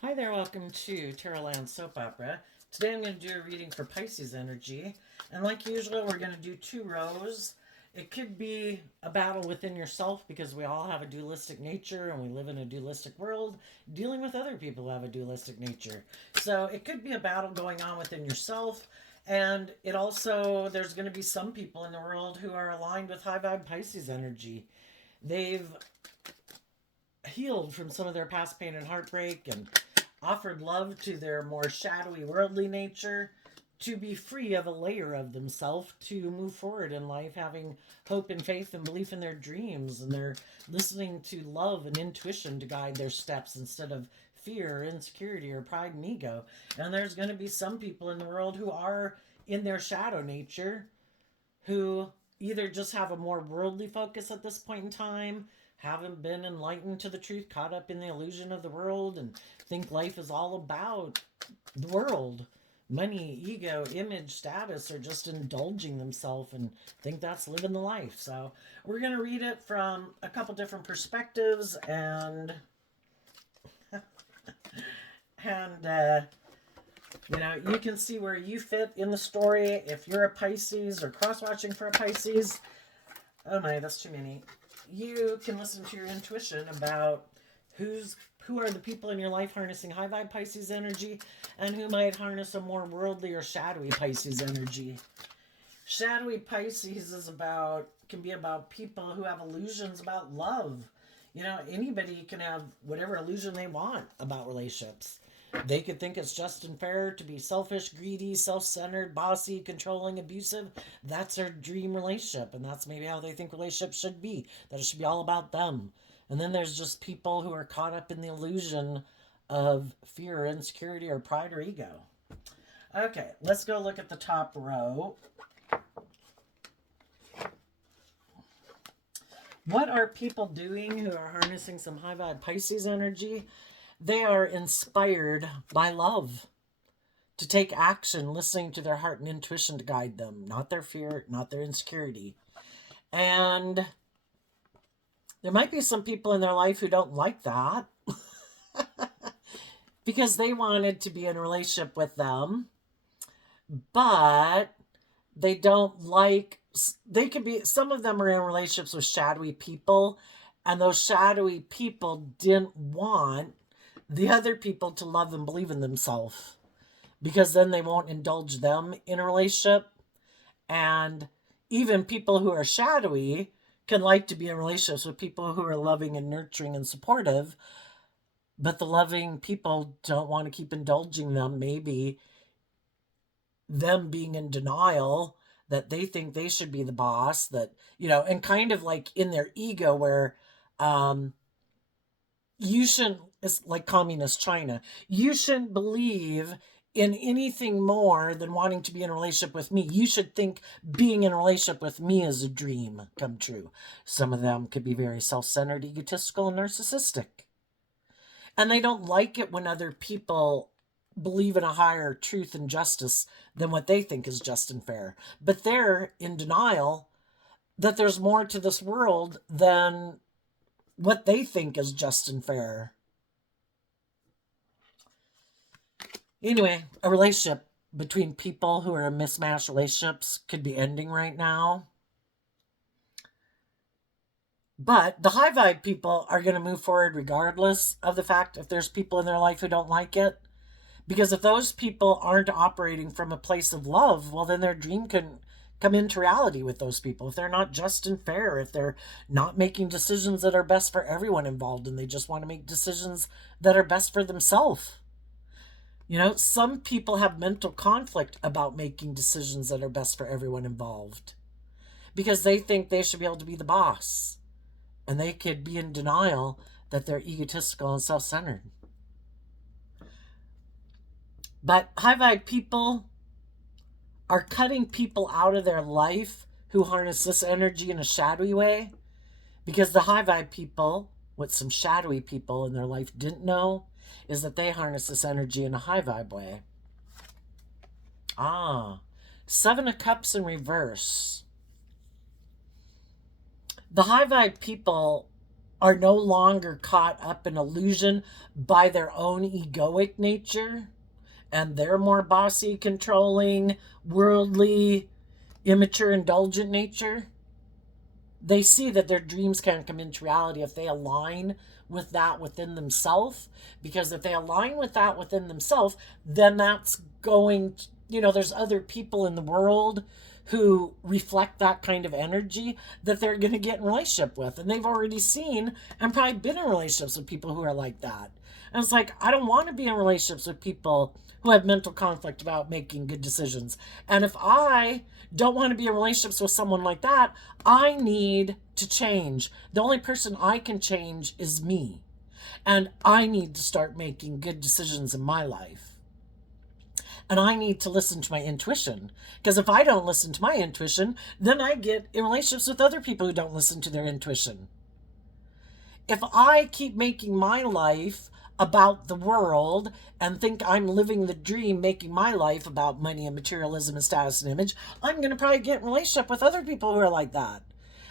Hi there, welcome to Terrorland Soap Opera. Today I'm going to do a reading for Pisces energy. And like usual, we're going to do two rows. It could be a battle within yourself because we all have a dualistic nature and we live in a dualistic world dealing with other people who have a dualistic nature. So it could be a battle going on within yourself. And it also, there's going to be some people in the world who are aligned with high vibe Pisces energy. They've healed from some of their past pain and heartbreak and offered love to their more shadowy worldly nature to be free of a layer of themselves to move forward in life having hope and faith and belief in their dreams, and they're listening to love and intuition to guide their steps instead of fear, insecurity, or pride and ego. And there's going to be some people in the world who are in their shadow nature who either just have a more worldly focus at this point in time, haven't been enlightened to the truth, caught up in the illusion of the world, and think life is all about the world. Money, ego, image, status, or just indulging themselves and think that's living the life. So, we're going to read it from a couple different perspectives and you can see where you fit in the story. If you're a Pisces or cross watching for a Pisces, oh my, that's too many. You can listen to your intuition about who are the people in your life harnessing high vibe Pisces energy and who might harness a more worldly or shadowy Pisces energy. Shadowy Pisces can be about people who have illusions about love. Anybody can have whatever illusion they want about relationships. They could think it's just and fair to be selfish, greedy, self centered, bossy, controlling, abusive. That's their dream relationship. And that's maybe how they think relationships should be, that it should be all about them. And then there's just people who are caught up in the illusion of fear, insecurity, or pride or ego. Okay, let's go look at the top row. What are people doing who are harnessing some high vibe Pisces energy? They are inspired by love to take action, listening to their heart and intuition to guide them, not their fear, not their insecurity. And there might be some people in their life who don't like that because they wanted to be in a relationship with them, but they don't like, they could be, some of them are in relationships with shadowy people, and those shadowy people didn't want the other people to love and believe in themselves because then they won't indulge them in a relationship. And even people who are shadowy can like to be in relationships with people who are loving and nurturing and supportive, but the loving people don't want to keep indulging them. Maybe them being in denial that they think they should be the boss, that, and kind of like in their ego where um, you shouldn't, it's like communist China, you shouldn't believe in anything more than wanting to be in a relationship with me. You should think being in a relationship with me is a dream come true. Some of them could be very self-centered, egotistical, and narcissistic. And they don't like it when other people believe in a higher truth and justice than what they think is just and fair. But they're in denial that there's more to this world than what they think is just and fair. Anyway, a relationship between people who are in mismatched relationships could be ending right now. But the high vibe people are going to move forward regardless of the fact if there's people in their life who don't like it. Because if those people aren't operating from a place of love, well, then their dream can come into reality with those people. If they're not just and fair, if they're not making decisions that are best for everyone involved and they just want to make decisions that are best for themselves. Some people have mental conflict about making decisions that are best for everyone involved because they think they should be able to be the boss, and they could be in denial that they're egotistical and self-centered. But high vibe people are cutting people out of their life who harness this energy in a shadowy way, because the high vibe people, what some shadowy people in their life didn't know, is that they harness this energy in a high vibe way. Seven of Cups in reverse. The high vibe people are no longer caught up in illusion by their own egoic nature, and their more bossy, controlling, worldly, immature, indulgent nature. They see that their dreams can come into reality if they align with that within themselves. Because if they align with that within themselves, then that's going to, there's other people in the world who reflect that kind of energy that they're going to get in relationship with. And they've already seen and probably been in relationships with people who are like that. And it's like, I don't want to be in relationships with people who have mental conflict about making good decisions. And if I don't want to be in relationships with someone like that, I need to change. The only person I can change is me. And I need to start making good decisions in my life. And I need to listen to my intuition. Because if I don't listen to my intuition, then I get in relationships with other people who don't listen to their intuition. If I keep making my life about the world and think I'm living the dream, making my life about money and materialism and status and image, I'm going to probably get in relationship with other people who are like that.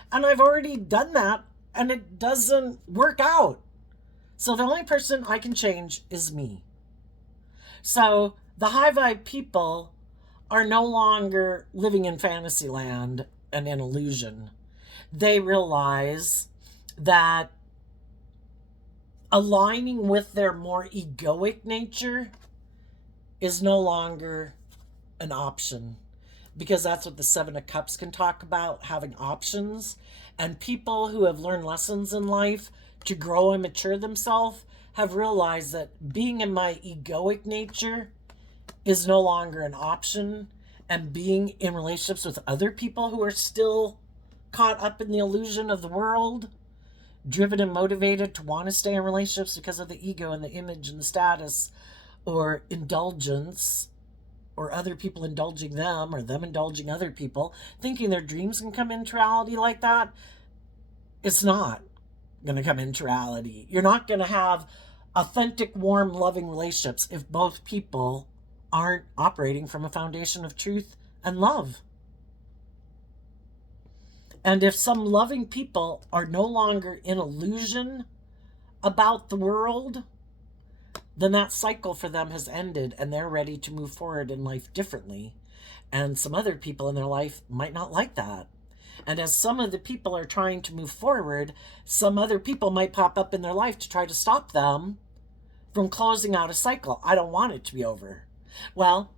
And I've already done that, and it doesn't work out. So the only person I can change is me. So the high vibe people are no longer living in fantasy land and in illusion. They realize that aligning with their more egoic nature is no longer an option, because that's what the Seven of Cups can talk about, having options. And people who have learned lessons in life to grow and mature themselves have realized that being in my egoic nature is no longer an option, and being in relationships with other people who are still caught up in the illusion of the world, driven and motivated to want to stay in relationships because of the ego and the image and the status or indulgence, or other people indulging them or them indulging other people, thinking their dreams can come into reality like that. It's not going to come into reality. You're not going to have authentic, warm, loving relationships if both people aren't operating from a foundation of truth and love. And if some loving people are no longer in illusion about the world, then that cycle for them has ended and they're ready to move forward in life differently. And some other people in their life might not like that. And as some of the people are trying to move forward, some other people might pop up in their life to try to stop them from closing out a cycle. I don't want it to be over. Well,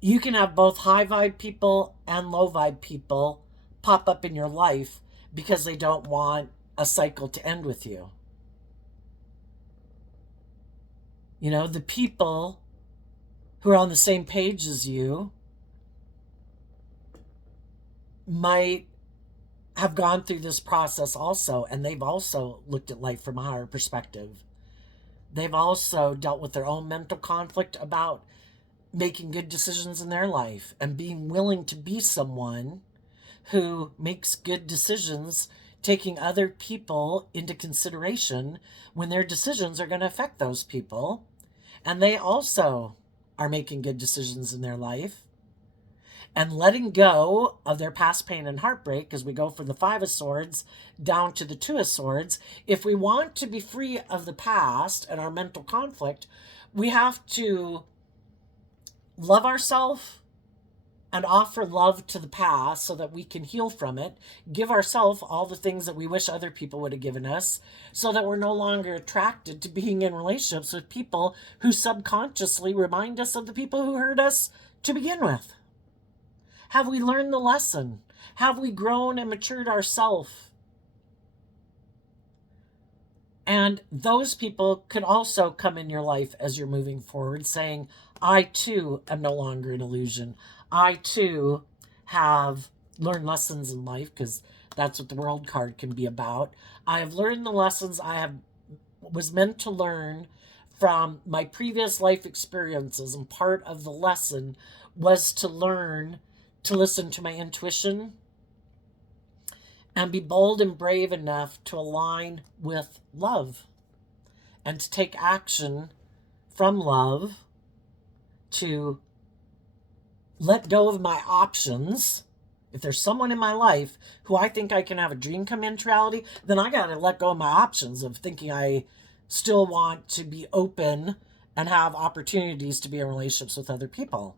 you can have both high vibe people and low vibe people pop up in your life because they don't want a cycle to end with you. The people who are on the same page as you might have gone through this process also, and they've also looked at life from a higher perspective. They've also dealt with their own mental conflict about making good decisions in their life and being willing to be someone who makes good decisions, taking other people into consideration when their decisions are going to affect those people. And they also are making good decisions in their life and letting go of their past pain and heartbreak, because we go from the Five of Swords down to the Two of Swords. If we want to be free of the past and our mental conflict, we have to love ourselves and offer love to the past so that we can heal from it, give ourselves all the things that we wish other people would have given us, so that we're no longer attracted to being in relationships with people who subconsciously remind us of the people who hurt us to begin with. Have we learned the lesson? Have we grown and matured ourselves? And those people could also come in your life as you're moving forward, saying, I too am no longer an illusion. I too have learned lessons in life, because that's what the World card can be about. I have learned the lessons I was meant to learn from my previous life experiences, and part of the lesson was to learn to listen to my intuition and be bold and brave enough to align with love and to take action from love, to let go of my options If there's someone in my life who I think I can have a dream come into reality, then I got to let go of my options of thinking I still want to be open and have opportunities to be in relationships with other people.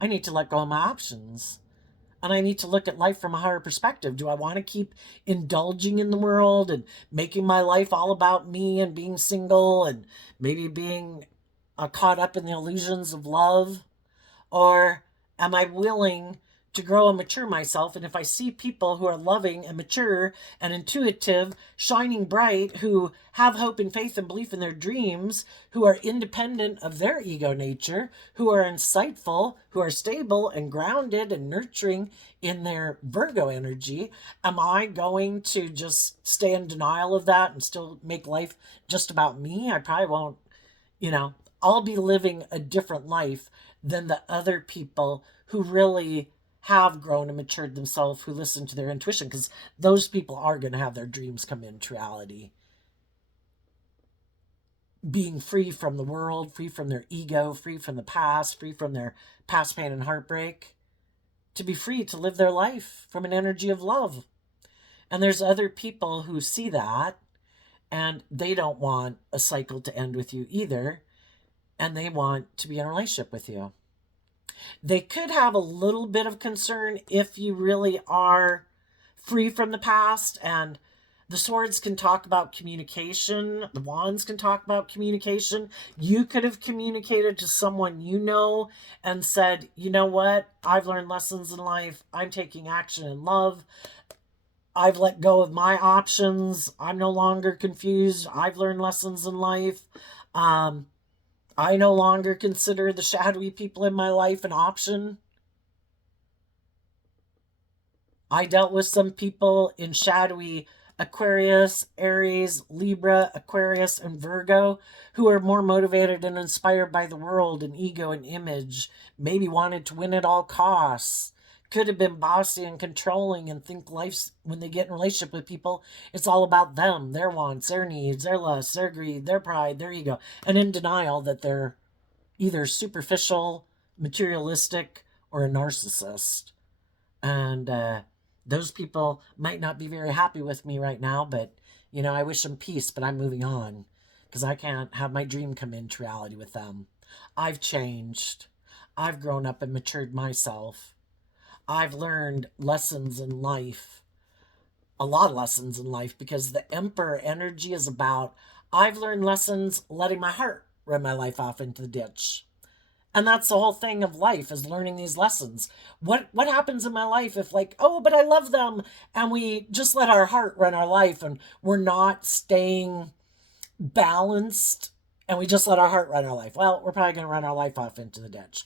I need to let go of my options. And I need to look at life from a higher perspective. Do I want to keep indulging in the world and making my life all about me and being single and maybe being caught up in the illusions of love? Or am I willing to grow and mature myself? And if I see people who are loving and mature and intuitive, shining bright, who have hope and faith and belief in their dreams, who are independent of their ego nature, who are insightful, who are stable and grounded and nurturing in their Virgo energy, am I going to just stay in denial of that and still make life just about me? I probably won't, you know, I'll be living a different life than the other people who really have grown and matured themselves, who listen to their intuition, because those people are going to have their dreams come into reality. Being free from the world, free from their ego, free from the past, free from their past pain and heartbreak, to be free to live their life from an energy of love. And there's other people who see that and they don't want a cycle to end with you either, and they want to be in a relationship with you. They could have a little bit of concern if you really are free from the past, and the swords can talk about communication, the wands can talk about communication. You could have communicated to someone you know and said, you know what, I've learned lessons in life, I'm taking action in love, I've let go of my options, I'm no longer confused, I've learned lessons in life. I no longer consider the shadowy people in my life an option. I dealt with some people in shadowy Aquarius, Aries, Libra, Aquarius, and Virgo who are more motivated and inspired by the world and ego and image, maybe wanted to win at all costs, could have been bossy and controlling and think life's, when they get in a relationship with people, it's all about them, their wants, their needs, their lusts, their greed, their pride, their ego, and in denial that they're either superficial, materialistic, or a narcissist. And those people might not be very happy with me right now, but I wish them peace, but I'm moving on because I can't have my dream come into reality with them. I've changed. I've grown up and matured myself. I've learned lessons in life, a lot of lessons in life, because the Emperor energy is about I've learned lessons letting my heart run my life off into the ditch. And that's the whole thing of life, is learning these lessons. What happens in my life if, like, oh, but I love them, and we just let our heart run our life and we're not staying balanced and we just let our heart run our life? Well, we're probably going to run our life off into the ditch.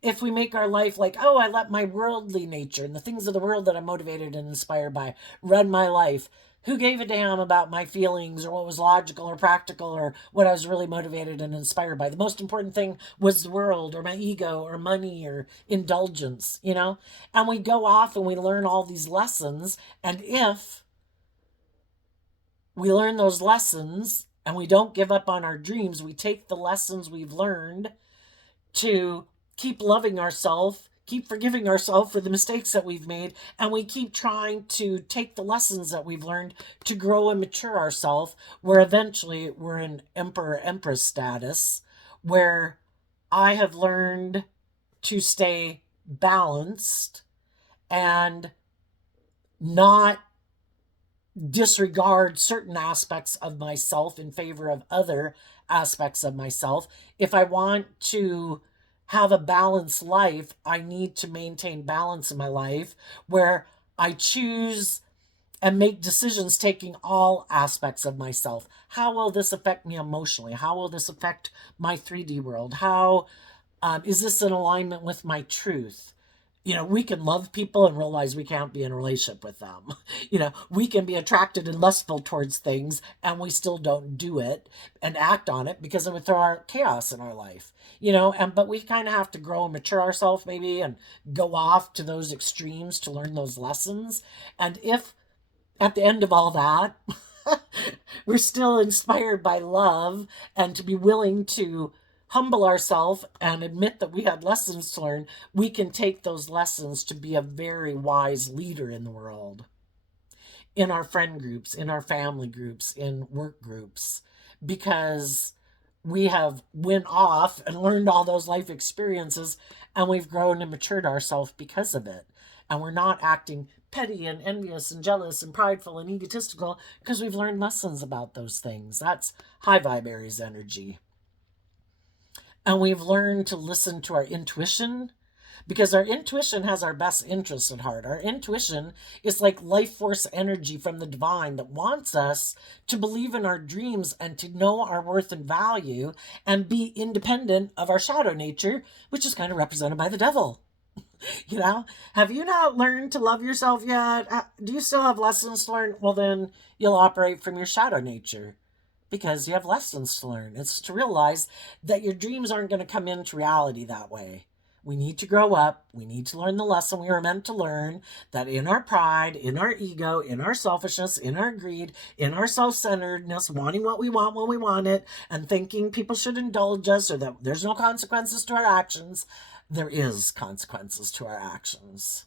If we make our life like, oh, I let my worldly nature and the things of the world that I'm motivated and inspired by run my life, who gave a damn about my feelings or what was logical or practical or what I was really motivated and inspired by? The most important thing was the world or my ego or money or indulgence, And we go off and we learn all these lessons. And if we learn those lessons and we don't give up on our dreams, we take the lessons we've learned to keep loving ourselves, keep forgiving ourselves for the mistakes that we've made, and we keep trying to take the lessons that we've learned to grow and mature ourselves, where eventually we're in Emperor Empress status, where I have learned to stay balanced and not disregard certain aspects of myself in favor of other aspects of myself. If I want to have a balanced life, I need to maintain balance in my life where I choose and make decisions taking all aspects of myself. How will this affect me emotionally? How will this affect my 3D world? How is this in alignment with my truth? We can love people and realize we can't be in a relationship with them. We can be attracted and lustful towards things and we still don't do it and act on it because it would throw our chaos in our life. But we kind of have to grow and mature ourselves maybe and go off to those extremes to learn those lessons. And if at the end of all that, we're still inspired by love and to be willing to humble ourselves and admit that we had lessons to learn, we can take those lessons to be a very wise leader in the world, in our friend groups, in our family groups, in work groups, because we have went off and learned all those life experiences, and we've grown and matured ourselves because of it. And we're not acting petty and envious and jealous and prideful and egotistical because we've learned lessons about those things. That's high vibe Aries energy. And we've learned to listen to our intuition, because our intuition has our best interests at heart. Our intuition is like life force energy from the divine that wants us to believe in our dreams and to know our worth and value and be independent of our shadow nature, which is kind of represented by the devil. You know, have you not learned to love yourself yet? Do you still have lessons to learn? Well, then you'll operate from your shadow nature because you have lessons to learn. It's to realize that your dreams aren't going to come into reality that way. We need to grow up. We need to learn the lesson we were meant to learn, that in our pride, in our ego, in our selfishness, in our greed, in our self-centeredness, wanting what we want when we want it, and thinking people should indulge us or that there's no consequences to our actions, there is consequences to our actions.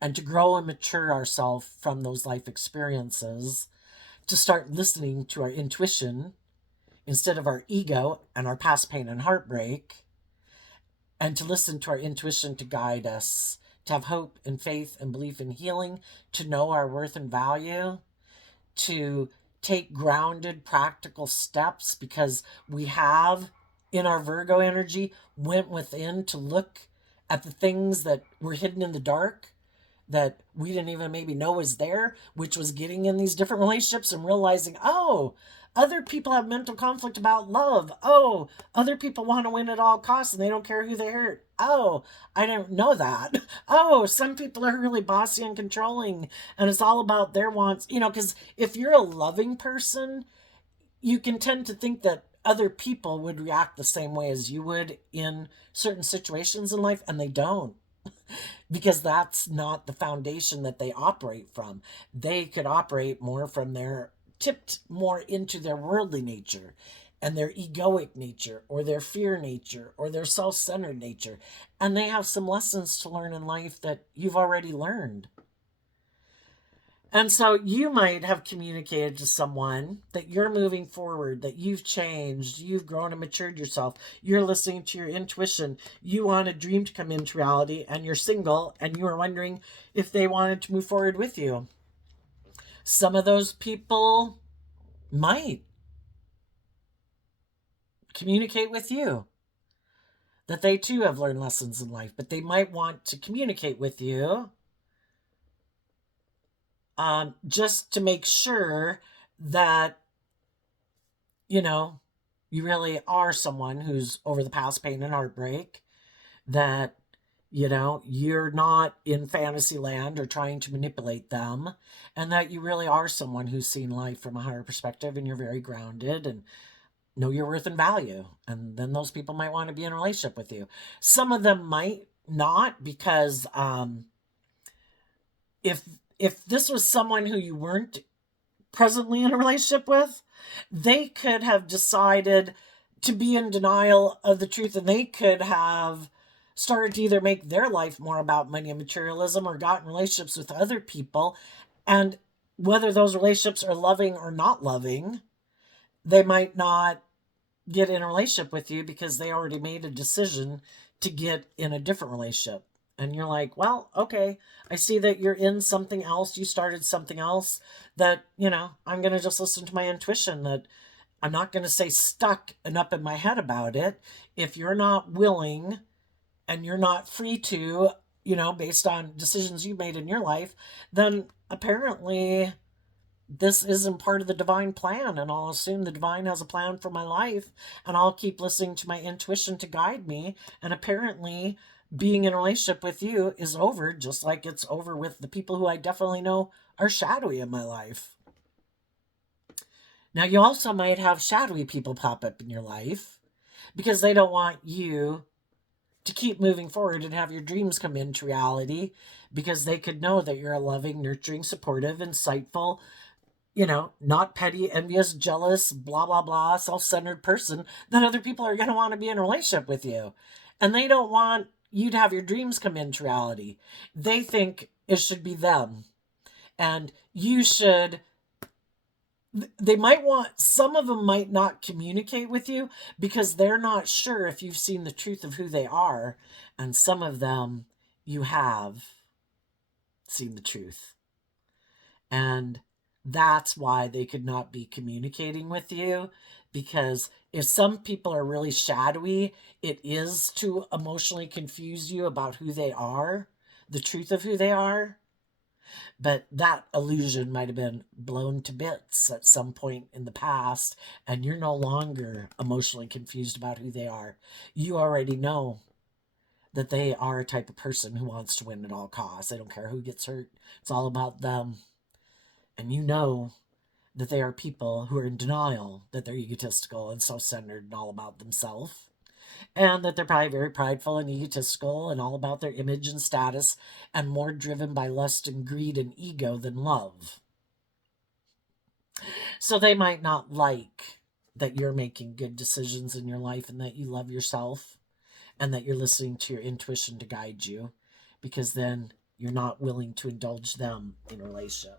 And to grow and mature ourselves from those life experiences, to start listening to our intuition instead of our ego and our past pain and heartbreak, and to listen to our intuition to guide us, to have hope and faith and belief in healing, to know our worth and value, to take grounded, practical steps because we have, in our Virgo energy, went within to look at the things that were hidden in the dark that we didn't even maybe know was there, which was getting in these different relationships and realizing, oh, other people have mental conflict about love. Oh, other people want to win at all costs and they don't care who they hurt. Oh, I didn't know that. Oh, some people are really bossy and controlling and it's all about their wants. You know, because if you're a loving person, you can tend to think that other people would react the same way as you would in certain situations in life, and they don't, because that's not the foundation that they operate from. They could operate more from their tipped more into their worldly nature and their egoic nature or their fear nature or their self-centered nature. And they have some lessons to learn in life that you've already learned. And so you might have communicated to someone that you're moving forward, that you've changed, you've grown and matured yourself, you're listening to your intuition, you want a dream to come into reality, and you're single, and you were wondering if they wanted to move forward with you. Some of those people might communicate with you that they too have learned lessons in life, but they might want to communicate with you just to make sure that, you know, you really are someone who's over the past pain and heartbreak, that, you know, you're not in fantasy land or trying to manipulate them, and that you really are someone who's seen life from a higher perspective and you're very grounded and know your worth and value. And then those people might want to be in a relationship with you. Some of them might not, because if this was someone who you weren't presently in a relationship with, they could have decided to be in denial of the truth, and they could have started to either make their life more about money and materialism or got in relationships with other people. And whether those relationships are loving or not loving, they might not get in a relationship with you because they already made a decision to get in a different relationship. And you're like, well, okay, I see that you're in something else. You started something else that, you know, I'm going to just listen to my intuition, that I'm not going to stay stuck and up in my head about it. If you're not willing and you're not free to, you know, based on decisions you made in your life, then apparently this isn't part of the divine plan. And I'll assume the divine has a plan for my life, and I'll keep listening to my intuition to guide me. And apparently being in a relationship with you is over, just like it's over with the people who I definitely know are shadowy in my life. Now, you also might have shadowy people pop up in your life because they don't want you to keep moving forward and have your dreams come into reality, because they could know that you're a loving, nurturing, supportive, insightful, not petty, envious, jealous, blah, blah, blah, self centered person, then other people are going to want to be in a relationship with you. And they don't want you to have your dreams come into reality. They think it should be them. And you should, they might want, some of them might not communicate with you because they're not sure if you've seen the truth of who they are. And some of them, you have seen the truth. And that's why they could not be communicating with you, because if some people are really shadowy, it is to emotionally confuse you about who they are, the truth of who they are. But that illusion might have been blown to bits at some point in the past, and you're no longer emotionally confused about who they are. You already know that they are a type of person who wants to win at all costs. They don't care who gets hurt, it's all about them. And you know that they are people who are in denial, that they're egotistical and self-centered and all about themselves, and that they're probably very prideful and egotistical and all about their image and status, and more driven by lust and greed and ego than love. So they might not like that you're making good decisions in your life and that you love yourself and that you're listening to your intuition to guide you, because then you're not willing to indulge them in a relationship.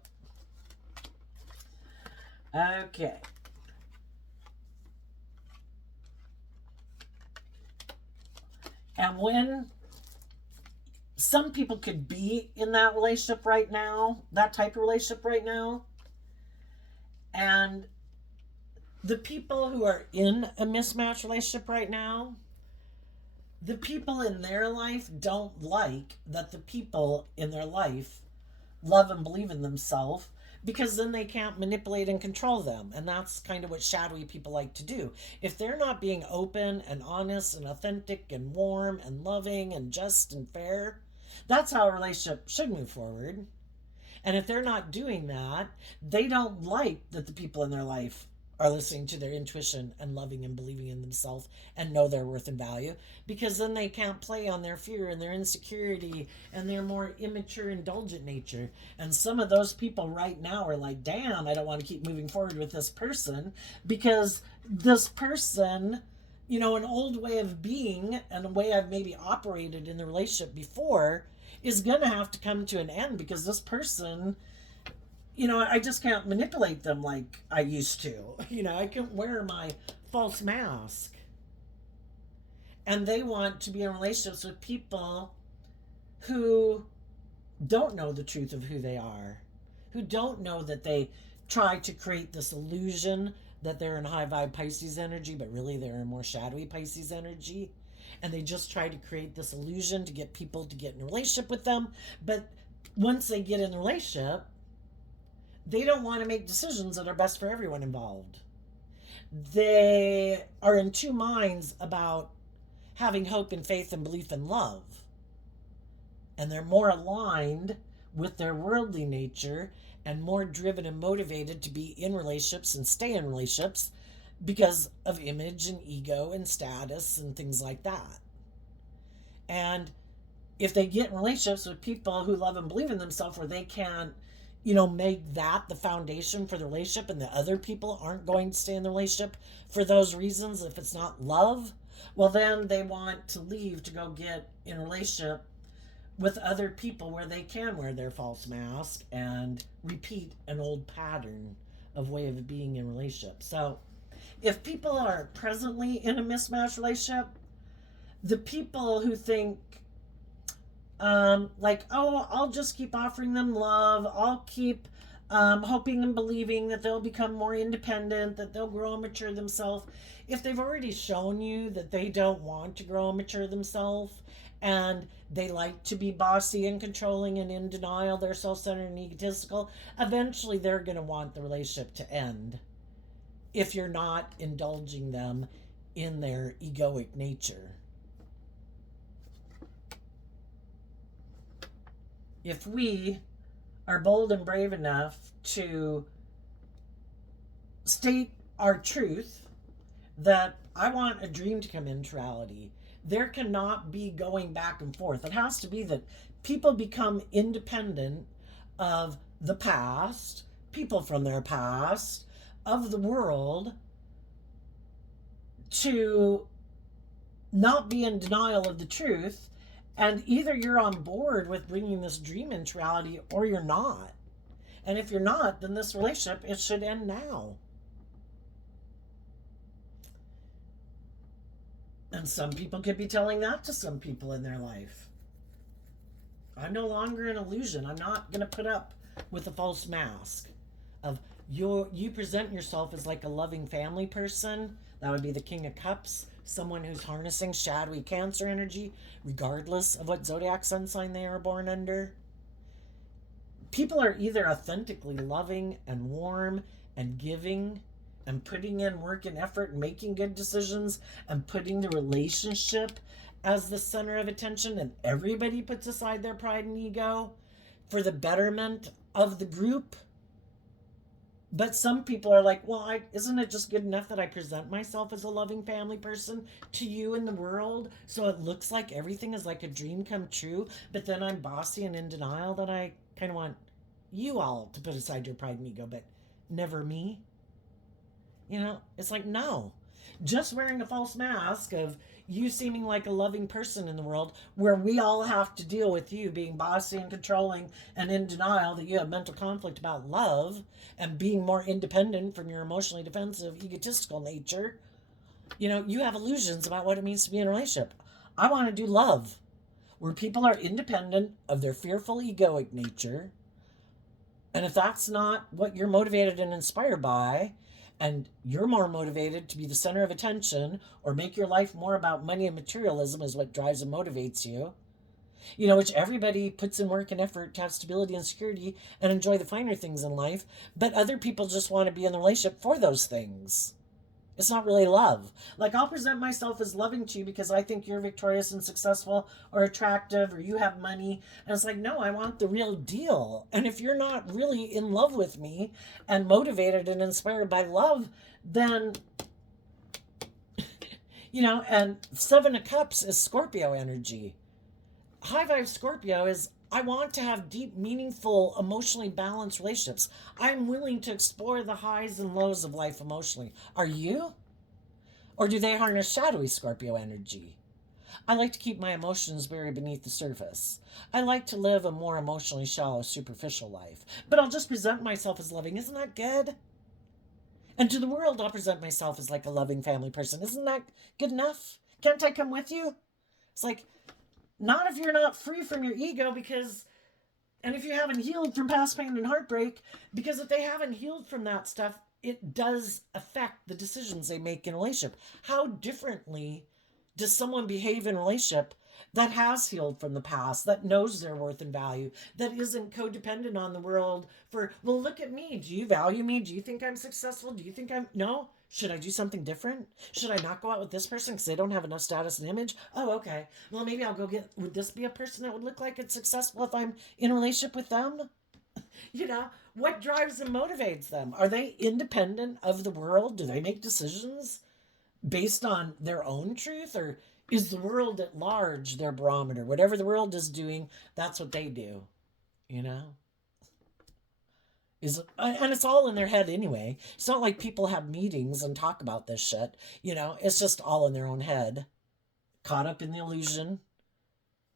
Okay. And when some people could be in that relationship right now, that type of relationship right now, and the people who are in a mismatched relationship right now, the people in their life don't like that the people in their life love and believe in themselves, because then they can't manipulate and control them. And that's kind of what shadowy people like to do. If they're not being open and honest and authentic and warm and loving and just and fair, that's how a relationship should move forward. And if they're not doing that, they don't like that the people in their life are listening to their intuition and loving and believing in themselves and know their worth and value, because then they can't play on their fear and their insecurity and their more immature, indulgent nature. And some of those people right now are like, damn, I don't want to keep moving forward with this person, because this person, an old way of being and a way I've maybe operated in the relationship before is going to have to come to an end, because this person, I just can't manipulate them like I used to. I can't wear my false mask. And they want to be in relationships with people who don't know the truth of who they are, who don't know that they try to create this illusion that they're in high vibe Pisces energy, but really they're in more shadowy Pisces energy. And they just try to create this illusion to get people to get in a relationship with them. But once they get in a relationship, they don't want to make decisions that are best for everyone involved. They are in two minds about having hope and faith and belief and love. And they're more aligned with their worldly nature and more driven and motivated to be in relationships and stay in relationships because of image and ego and status and things like that. And if they get in relationships with people who love and believe in themselves, where they can, make that the foundation for the relationship, and the other people aren't going to stay in the relationship for those reasons, if it's not love, well, then they want to leave to go get in a relationship with other people where they can wear their false mask and repeat an old pattern of way of being in a relationship. So if people are presently in a mismatched relationship, the people who think I'll just keep offering them love, I'll keep hoping and believing that they'll become more independent, that they'll grow and mature themselves. If they've already shown you that they don't want to grow and mature themselves, and they like to be bossy and controlling and in denial, they're self-centered and egotistical, eventually they're going to want the relationship to end if you're not indulging them in their egoic nature. If we are bold and brave enough to state our truth, that I want a dream to come into reality, there cannot be going back and forth. It has to be that people become independent of the past, people from their past, of the world, to not be in denial of the truth. And either you're on board with bringing this dream into reality or you're not. And if you're not, then this relationship, it should end now. And some people could be telling that to some people in their life. I'm no longer an illusion. I'm not going to put up with a false mask of you present yourself as like a loving family person. That would be the King of Cups, someone who's harnessing shadowy Cancer energy, regardless of what zodiac sun sign they are born under. People are either authentically loving and warm and giving and putting in work and effort and making good decisions and putting the relationship as the center of attention, and everybody puts aside their pride and ego for the betterment of the group. But some people are like, well, isn't it just good enough that I present myself as a loving family person to you in the world, so it looks like everything is like a dream come true, but then I'm bossy and in denial that I kind of want you all to put aside your pride and ego, but never me? It's like, no. Just wearing a false mask of you seeming like a loving person in the world, where we all have to deal with you being bossy and controlling and in denial that you have mental conflict about love and being more independent from your emotionally defensive, egotistical nature. You have illusions about what it means to be in a relationship. I want to do love, where people are independent of their fearful egoic nature. And if that's not what you're motivated and inspired by, and you're more motivated to be the center of attention or make your life more about money and materialism is what drives and motivates you, which everybody puts in work and effort to have stability and security and enjoy the finer things in life, but other people just want to be in the relationship for those things. It's not really love. Like, I'll present myself as loving to you because I think you're victorious and successful or attractive or you have money. And it's like, no, I want the real deal. And if you're not really in love with me and motivated and inspired by love, then, and Seven of Cups is Scorpio energy. High Vibe Scorpio is, I want to have deep, meaningful, emotionally balanced relationships. I'm willing to explore the highs and lows of life emotionally. Are you? Or do they harness shadowy Scorpio energy? I like to keep my emotions buried beneath the surface. I like to live a more emotionally shallow, superficial life. But I'll just present myself as loving. Isn't that good? And to the world, I'll present myself as like a loving family person. Isn't that good enough? Can't I come with you? It's like, not if you're not free from your ego, and if you haven't healed from past pain and heartbreak, because if they haven't healed from that stuff, it does affect the decisions they make in a relationship. How differently does someone behave in a relationship that has healed from the past, that knows their worth and value, that isn't codependent on the world for, well, look at me. Do you value me? Do you think I'm successful? Do you think no? Should I do something different? Should I not go out with this person because they don't have enough status and image? Oh, okay. Well, maybe I'll go would this be a person that would look like it's successful if I'm in a relationship with them? What drives and motivates them? Are they independent of the world? Do they make decisions based on their own truth? Or is the world at large their barometer? Whatever the world is doing, that's what they do, and it's all in their head anyway. It's not like people have meetings and talk about this shit. It's just all in their own head. Caught up in the illusion.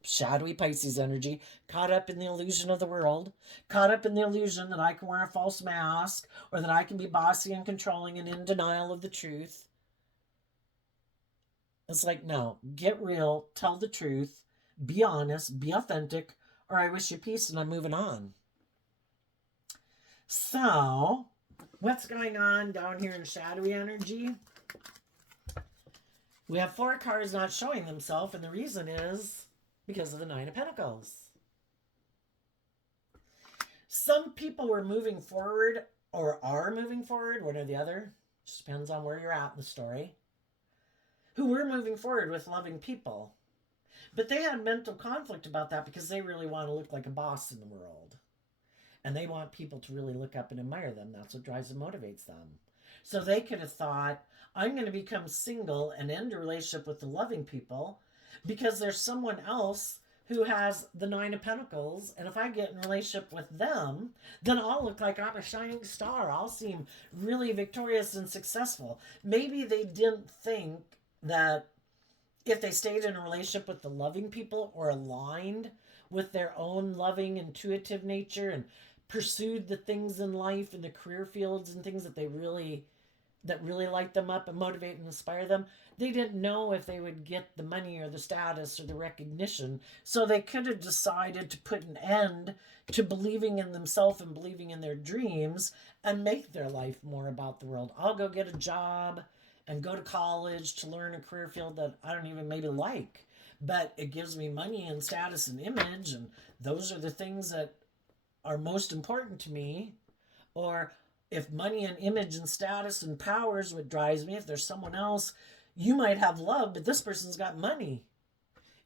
Shadowy Pisces energy. Caught up in the illusion of the world. Caught up in the illusion that I can wear a false mask or that I can be bossy and controlling and in denial of the truth. It's like, no, get real, tell the truth, be honest, be authentic, or I wish you peace and I'm moving on. So, what's going on down here in shadowy energy? We have 4 cards not showing themselves, and the reason is because of the 9 of Pentacles. Some people were moving forward or are moving forward, one or the other, just depends on where you're at in the story, who were moving forward with loving people. But they had mental conflict about that because they really want to look like a boss in the world. And they want people to really look up and admire them. That's what drives and motivates them. So they could have thought, I'm going to become single and end a relationship with the loving people because there's someone else who has the Nine of Pentacles, and if I get in a relationship with them, then I'll look like I'm a shining star. I'll seem really victorious and successful. Maybe they didn't think that if they stayed in a relationship with the loving people or aligned with their own loving, intuitive nature and pursued the things in life and the career fields and things that really light them up and motivate and inspire them, they didn't know if they would get the money or the status or the recognition. So they could have decided to put an end to believing in themselves and believing in their dreams and make their life more about the world. I'll go get a job and go to college to learn a career field that I don't even maybe like, but it gives me money and status and image, and those are the things that are most important to me. Or if money and image and status and power is what drives me, if there's someone else, you might have love, but this person's got money.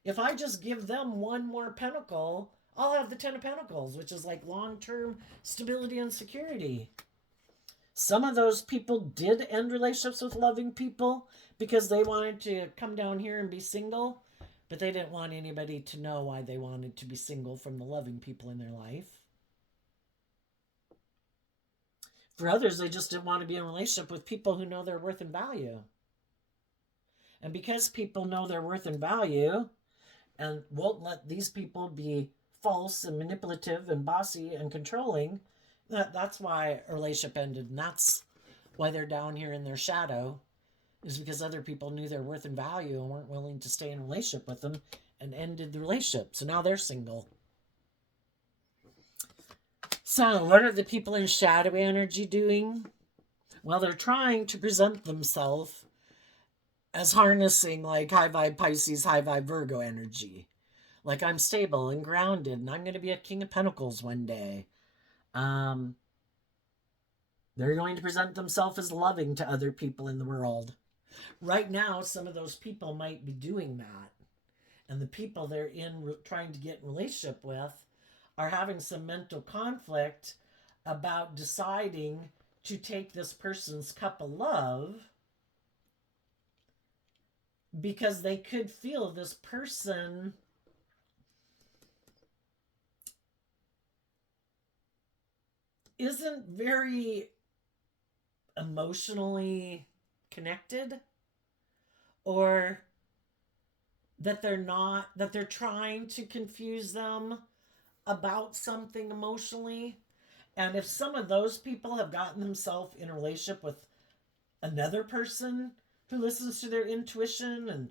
If I just give them one more pentacle, I'll have the Ten of Pentacles, which is like long-term stability and security. Some of those people did end relationships with loving people because they wanted to come down here and be single, but they didn't want anybody to know why they wanted to be single from the loving people in their life. For others, they just didn't want to be in a relationship with people who know their worth and value. And because people know their worth and value and won't let these people be false and manipulative and bossy and controlling, that's why a relationship ended. And that's why they're down here in their shadow, is because other people knew their worth and value and weren't willing to stay in a relationship with them and ended the relationship. So now they're single. So what are the people in shadowy energy doing? Well, they're trying to present themselves as harnessing like high vibe Pisces, high vibe Virgo energy. Like I'm stable and grounded and I'm going to be a King of Pentacles one day. They're going to present themselves as loving to other people in the world. Right now, some of those people might be doing that. And the people they're in trying to get in relationship with are having some mental conflict about deciding to take this person's cup of love because they could feel this person isn't very emotionally connected, or that they're trying to confuse them about something emotionally. And if some of those people have gotten themselves in a relationship with another person who listens to their intuition and,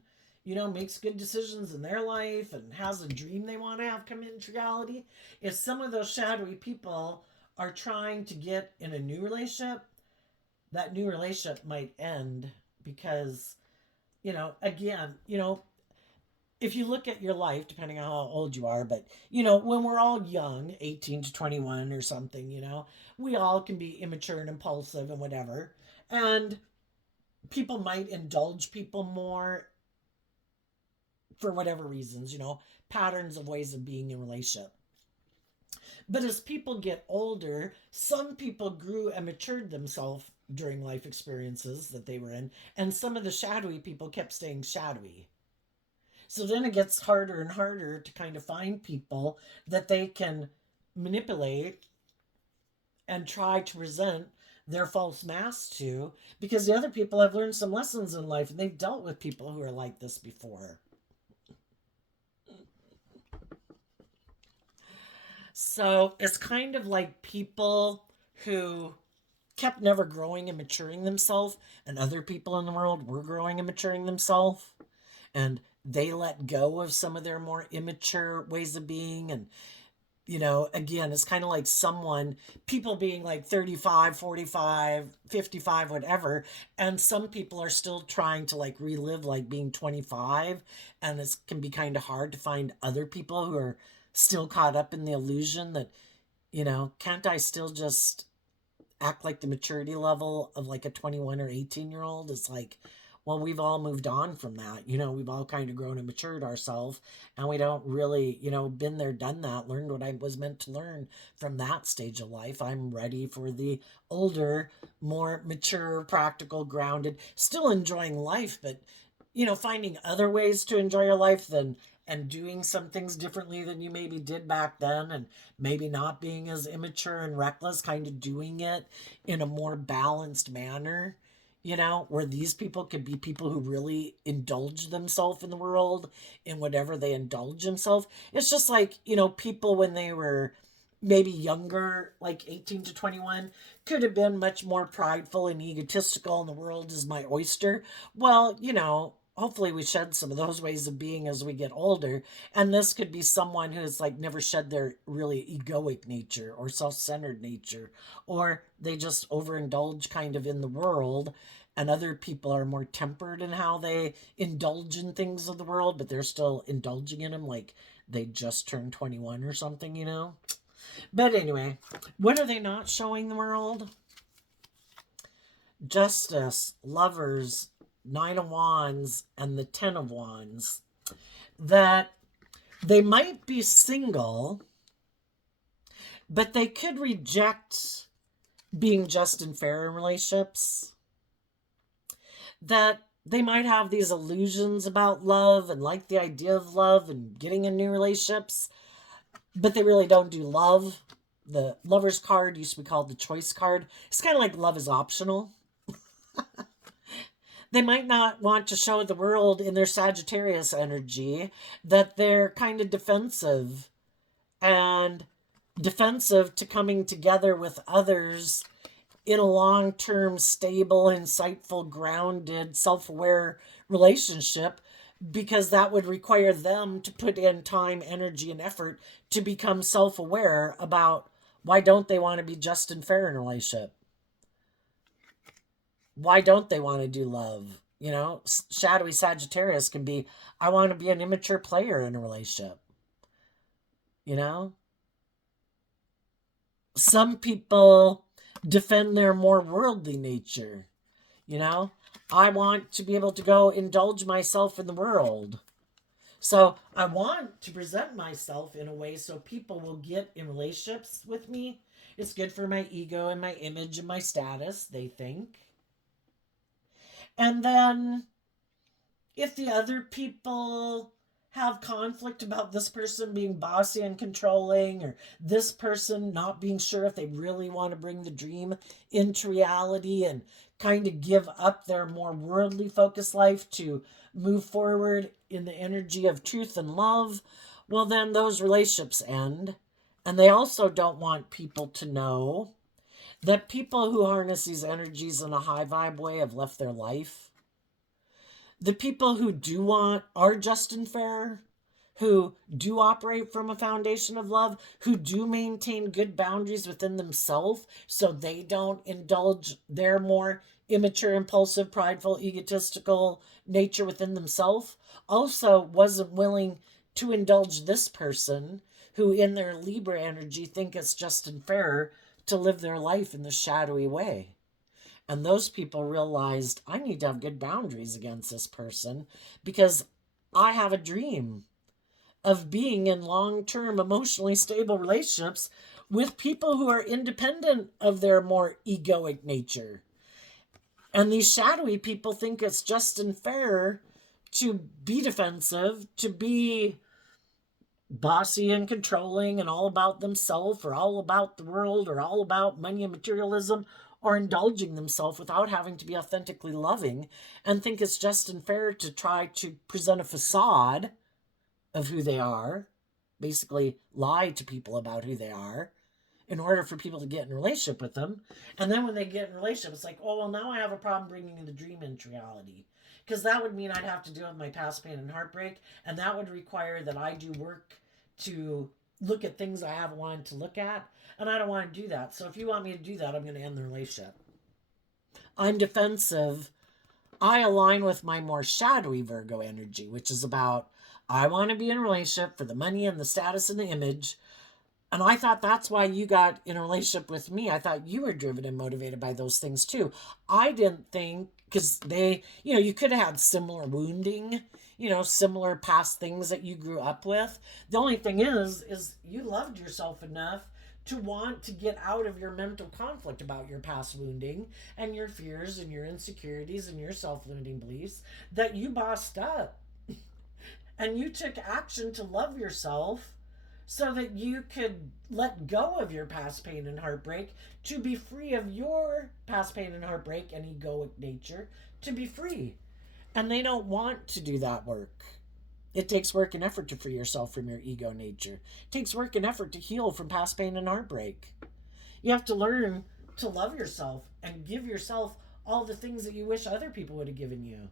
makes good decisions in their life and has a dream they want to have come into reality, if some of those shadowy people are trying to get in a new relationship, that new relationship might end because, again, if you look at your life, depending on how old you are, but, when we're all young, 18 to 21 or something, we all can be immature and impulsive and whatever. And people might indulge people more for whatever reasons, patterns of ways of being in a relationship. But as people get older, some people grew and matured themselves during life experiences that they were in, and some of the shadowy people kept staying shadowy. So then it gets harder and harder to kind of find people that they can manipulate and try to present their false mask to, because the other people have learned some lessons in life and they've dealt with people who are like this before. So it's kind of like people who kept never growing and maturing themselves, and other people in the world were growing and maturing themselves, and they let go of some of their more immature ways of being. And again, it's kind of like people being like 35, 45, 55, whatever, and some people are still trying to like relive like being 25, and it can be kind of hard to find other people who are still caught up in the illusion that, can't I still just act like the maturity level of like a 21 or 18-year-old? It's like, well, we've all moved on from that. We've all kind of grown and matured ourselves, and we don't really, been there, done that, learned what I was meant to learn from that stage of life. I'm ready for the older, more mature, practical, grounded, still enjoying life, but finding other ways to enjoy your life than and doing some things differently than you maybe did back then, and maybe not being as immature and reckless, kind of doing it in a more balanced manner, where these people could be people who really indulge themselves in the world in whatever they indulge themselves. It's just like, people when they were maybe younger, like 18 to 21, could have been much more prideful and egotistical, and the world is my oyster. Well, hopefully we shed some of those ways of being as we get older. And this could be someone who's like never shed their really egoic nature or self-centered nature, or they just overindulge kind of in the world, and other people are more tempered in how they indulge in things of the world, but they're still indulging in them like they just turned 21 or something. But anyway, what are they not showing the world? Justice, Lovers, Nine of Wands, and the Ten of Wands. That they might be single, but they could reject being just and fair in relationships. That they might have these illusions about love and like the idea of love and getting in new relationships, but they really don't do love. The Lover's card used to be called the Choice card. It's kind of like love is optional. They might not want to show the world in their Sagittarius energy that they're kind of defensive to coming together with others in a long-term, stable, insightful, grounded, self-aware relationship, because that would require them to put in time, energy, and effort to become self-aware about why don't they want to be just and fair in a relationship. Why don't they want to do love? Shadowy Sagittarius can be, I want to be an immature player in a relationship. Some people defend their more worldly nature. I want to be able to go indulge myself in the world. So I want to present myself in a way so people will get in relationships with me. It's good for my ego and my image and my status, they think. And then if the other people have conflict about this person being bossy and controlling, or this person not being sure if they really want to bring the dream into reality and kind of give up their more worldly focused life to move forward in the energy of truth and love, well, then those relationships end. And they also don't want people to know that people who harness these energies in a high vibe way have left their life. The people who do want are just and fair, who do operate from a foundation of love, who do maintain good boundaries within themselves so they don't indulge their more immature, impulsive, prideful, egotistical nature within themselves, also wasn't willing to indulge this person who in their Libra energy think it's just and fair to live their life in the shadowy way. And those people realized, I need to have good boundaries against this person because I have a dream of being in long-term, emotionally stable relationships with people who are independent of their more egoic nature. And these shadowy people think it's just and fair to be defensive, to be bossy and controlling and all about themselves, or all about the world, or all about money and materialism, or indulging themselves without having to be authentically loving, and think it's just and fair to try to present a facade of who they are, basically lie to people about who they are in order for people to get in a relationship with them. And then when they get in a relationship, it's like, oh, well, now I have a problem bringing the dream into reality. Because that would mean I'd have to deal with my past pain and heartbreak, and that would require that I do work to look at things I haven't wanted to look at, and I don't want to do that. So if you want me to do that, I'm going to end the relationship. I'm defensive. I align with my more shadowy Virgo energy, which is about, I want to be in a relationship for the money and the status and the image. And I thought that's why you got in a relationship with me. I thought you were driven and motivated by those things too. I didn't think, because you could have had similar wounding, similar past things that you grew up with. The only thing is you loved yourself enough to want to get out of your mental conflict about your past wounding and your fears and your insecurities and your self-limiting beliefs, that you bossed up and you took action to love yourself so that you could let go of your past pain and heartbreak, to be free of your past pain and heartbreak and egoic nature, to be free. And they don't want to do that work. It takes work and effort to free yourself from your ego nature. It takes work and effort to heal from past pain and heartbreak. You have to learn to love yourself and give yourself all the things that you wish other people would have given you.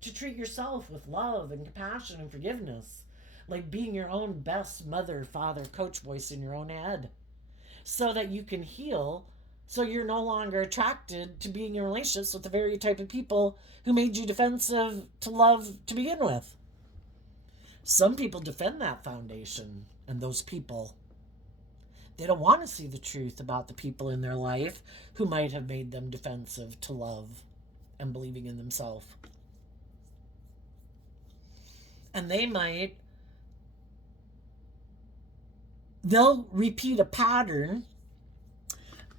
To treat yourself with love and compassion and forgiveness, like being your own best mother, father, coach voice in your own head, so that you can heal, so you're no longer attracted to being in relationships with the very type of people who made you defensive to love to begin with. Some people defend that foundation, and those people, they don't want to see the truth about the people in their life who might have made them defensive to love and believing in themselves. And they'll repeat a pattern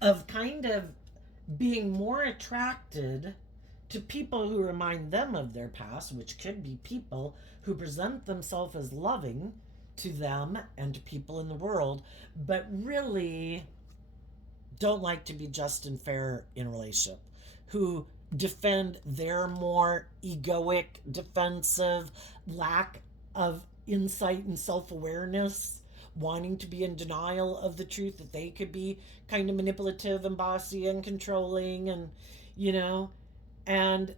of kind of being more attracted to people who remind them of their past, which could be people who present themselves as loving to them and to people in the world, but really don't like to be just and fair in a relationship, who defend their more egoic, defensive, lack of insight and self-awareness, wanting to be in denial of the truth that they could be kind of manipulative and bossy and controlling, and and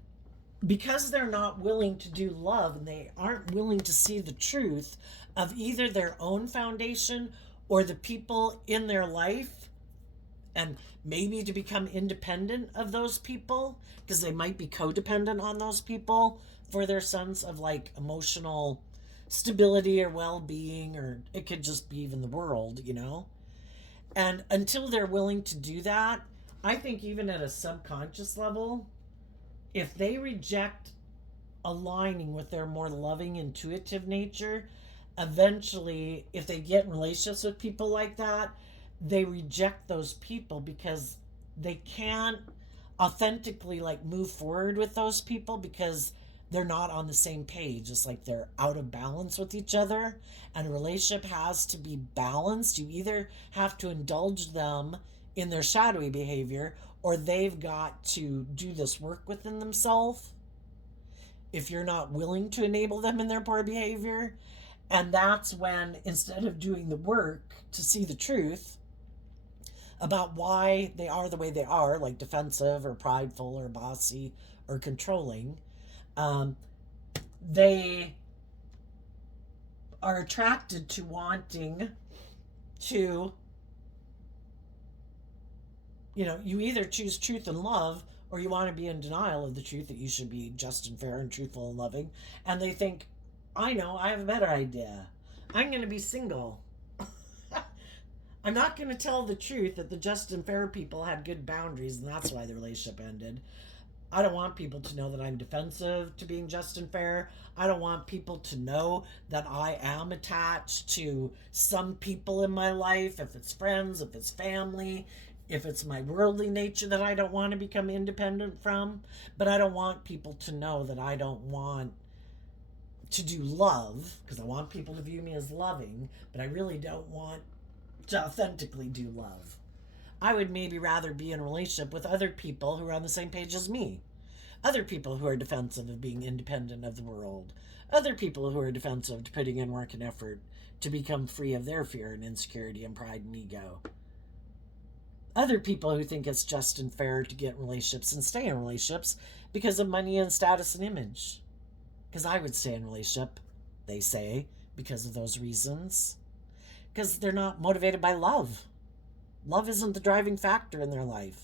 because they're not willing to do love, and they aren't willing to see the truth of either their own foundation or the people in their life, and maybe to become independent of those people, because they might be codependent on those people for their sense of like emotional stability or well-being, or it could just be even the world, and until they're willing to do that, I think even at a subconscious level, if they reject aligning with their more loving, intuitive nature, eventually, if they get in relationships with people like that, they reject those people because they can't authentically like move forward with those people, because they're not on the same page. It's like they're out of balance with each other, and a relationship has to be balanced. You either have to indulge them in their shadowy behavior, or they've got to do this work within themselves if you're not willing to enable them in their poor behavior. And that's when, instead of doing the work to see the truth about why they are the way they are, like defensive or prideful or bossy or controlling, they are attracted to wanting to, you either choose truth and love, or you want to be in denial of the truth that you should be just and fair and truthful and loving. And they think, I know, I have a better idea. I'm going to be single. I'm not going to tell the truth that the just and fair people had good boundaries, and that's why the relationship ended. I don't want people to know that I'm defensive to being just and fair. I don't want people to know that I am attached to some people in my life, if it's friends, if it's family, if it's my worldly nature that I don't want to become independent from. But I don't want people to know that I don't want to do love, because I want people to view me as loving, but I really don't want to authentically do love. I would maybe rather be in a relationship with other people who are on the same page as me. Other people who are defensive of being independent of the world. Other people who are defensive to putting in work and effort to become free of their fear and insecurity and pride and ego. Other people who think it's just and fair to get in relationships and stay in relationships because of money and status and image. Because I would stay in a relationship, they say, because of those reasons. Because they're not motivated by love. Love isn't the driving factor in their life.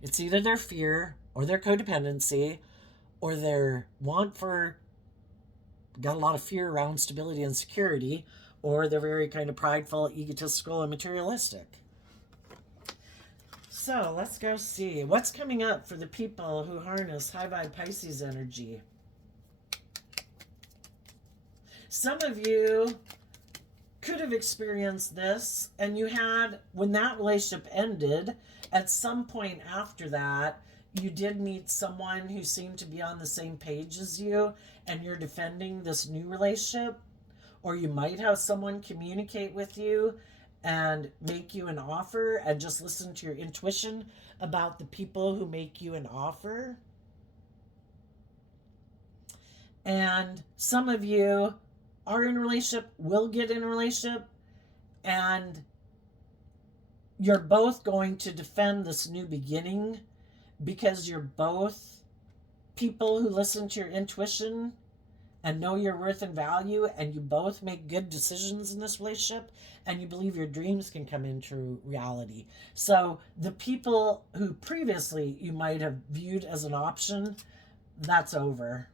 It's either their fear or their codependency or their want for, got a lot of fear around stability and security, or they're very kind of prideful, egotistical, and materialistic. So let's go see what's coming up for the people who harness high vibe Pisces energy. Some of you could have experienced this, and you had, when that relationship ended, at some point after that, you did meet someone who seemed to be on the same page as you, and you're defending this new relationship. Or you might have someone communicate with you and make you an offer, and just listen to your intuition about the people who make you an offer. And some of you are in a relationship, will get in a relationship, and you're both going to defend this new beginning because you're both people who listen to your intuition and know your worth and value, and you both make good decisions in this relationship, and you believe your dreams can come into reality. So the people who previously you might have viewed as an option, that's over.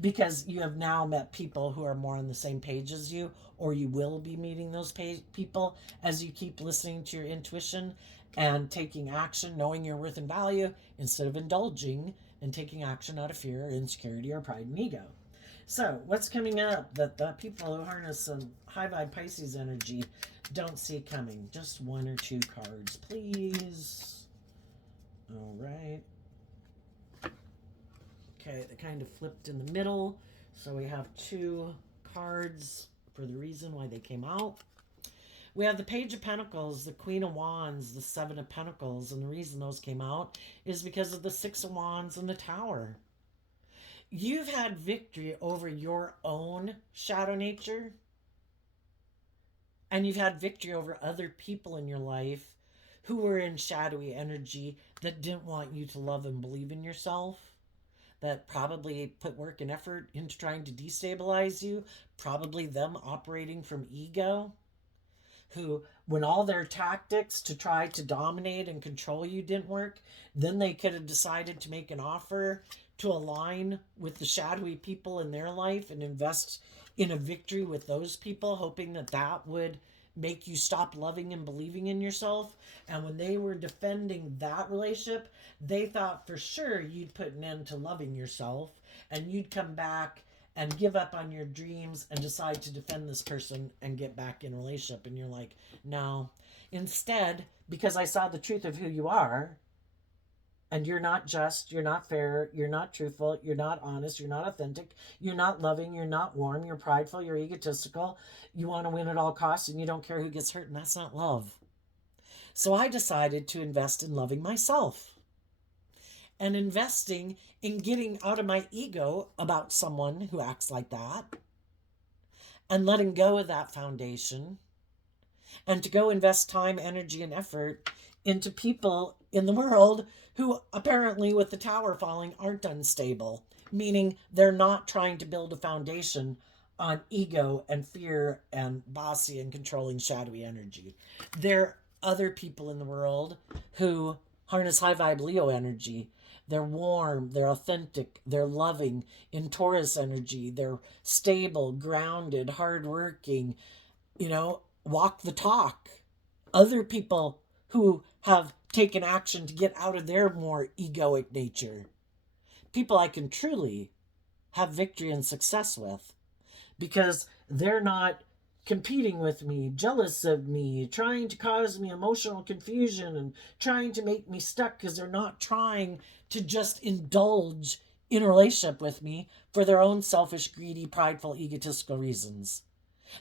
Because you have now met people who are more on the same page as you, or you will be meeting those people as you keep listening to your intuition and taking action, knowing your worth and value, instead of indulging and taking action out of fear, insecurity, or pride and ego. So what's coming up that the people who harness some high vibe Pisces energy don't see coming? Just one or two cards, please. All right. Okay, they kind of flipped in the middle. So we have two cards for the reason why they came out. We have the Page of Pentacles, the Queen of Wands, the Seven of Pentacles. And the reason those came out is because of the Six of Wands and the Tower. You've had victory over your own shadow nature. And you've had victory over other people in your life who were in shadowy energy that didn't want you to love and believe in yourself, that probably put work and effort into trying to destabilize you, probably them operating from ego, who, when all their tactics to try to dominate and control you didn't work, then they could have decided to make an offer to align with the shadowy people in their life and invest in a victory with those people, hoping that that would make you stop loving and believing in yourself. And when they were defending that relationship, they thought for sure you'd put an end to loving yourself and you'd come back and give up on your dreams and decide to defend this person and get back in a relationship. And you're like, no. Instead, because I saw the truth of who you are, and you're not just, you're not fair, you're not truthful, you're not honest, you're not authentic, you're not loving, you're not warm, you're prideful, you're egotistical, you want to win at all costs, and you don't care who gets hurt, and that's not love. So I decided to invest in loving myself and investing in getting out of my ego about someone who acts like that and letting go of that foundation, and to go invest time, energy, and effort into people in the world who apparently, with the tower falling, aren't unstable, meaning they're not trying to build a foundation on ego and fear and bossy and controlling shadowy energy. There are other people in the world who harness high vibe Leo energy. They're warm, they're authentic, they're loving, in Taurus energy, they're stable, grounded, hardworking, walk the talk. Other people who have taken action to get out of their more egoic nature. People I can truly have victory and success with because they're not competing with me, jealous of me, trying to cause me emotional confusion and trying to make me stuck, because they're not trying to just indulge in a relationship with me for their own selfish, greedy, prideful, egotistical reasons.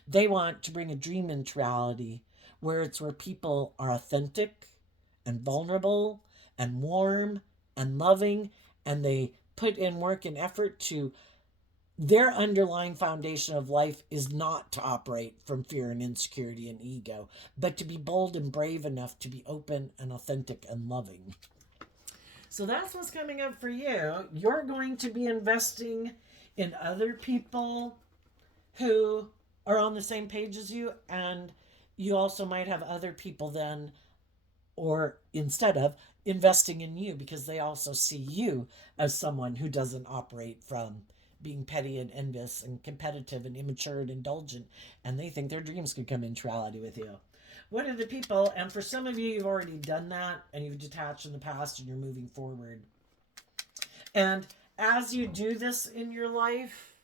They want to bring a dream into reality where people are authentic and vulnerable and warm and loving, and they put in work and effort to their underlying foundation of life is not to operate from fear and insecurity and ego, but to be bold and brave enough to be open and authentic and loving. So that's what's coming up for you. You're going to be investing in other people who are on the same page as you, and you also might have other people then, or instead of, investing in you because they also see you as someone who doesn't operate from being petty and envious and competitive and immature and indulgent, and they think their dreams could come into reality with you. What are the people? And for some of you, you've already done that and you've detached in the past and you're moving forward. And as you do this in your life,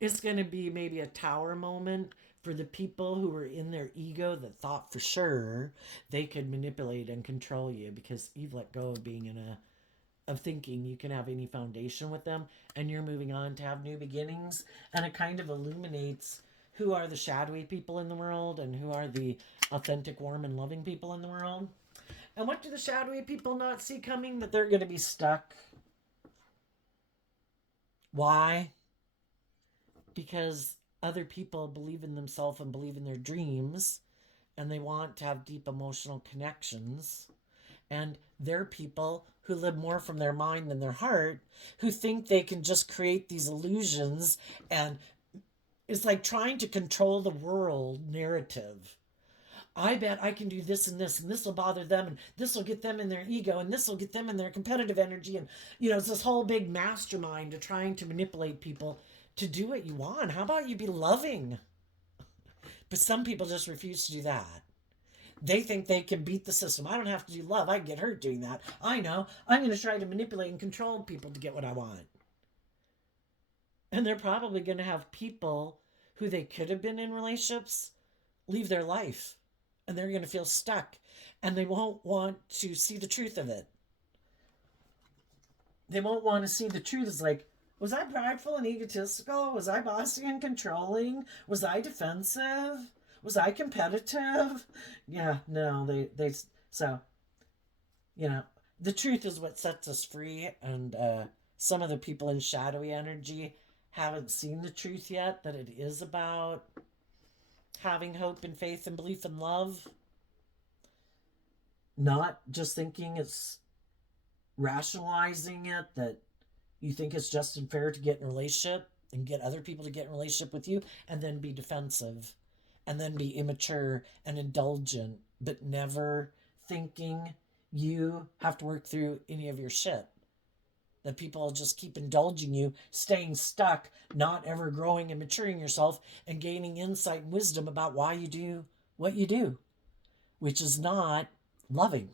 it's going to be maybe a tower moment for the people who were in their ego that thought for sure they could manipulate and control you because you've let go of being in a of thinking you can have any foundation with them, and you're moving on to have new beginnings. And it kind of illuminates who are the shadowy people in the world and who are the authentic, warm, and loving people in the world. And what do the shadowy people not see coming? That they're going to be stuck. Why? Because other people believe in themselves and believe in their dreams, and they want to have deep emotional connections. And they're people who live more from their mind than their heart, who think they can just create these illusions. And it's like trying to control the world narrative. I bet I can do this, and this will bother them, and this will get them in their ego, and this will get them in their competitive energy. And, it's this whole big mastermind of trying to manipulate people to do what you want. How about you be loving? But some people just refuse to do that. They think they can beat the system. I don't have to do love. I can get hurt doing that. I know. I'm going to try to manipulate and control people to get what I want. And they're probably going to have people who they could have been in relationships leave their life. And they're going to feel stuck. And they won't want to see the truth of it. They won't want to see the truth. It's like, was I prideful and egotistical? Was I bossy and controlling? Was I defensive? Was I competitive? Yeah, no, so, the truth is what sets us free. And some of the people in shadowy energy haven't seen the truth yet, that it is about having hope and faith and belief and love. Not just thinking it's rationalizing it, that you think it's just and fair to get in a relationship and get other people to get in a relationship with you and then be defensive and then be immature and indulgent, but never thinking you have to work through any of your shit. That people just keep indulging you, staying stuck, not ever growing and maturing yourself and gaining insight and wisdom about why you do what you do, which is not loving.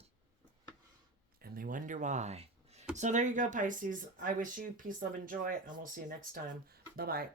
And they wonder why. So there you go, Pisces. I wish you peace, love, and joy, and we'll see you next time. Bye-bye.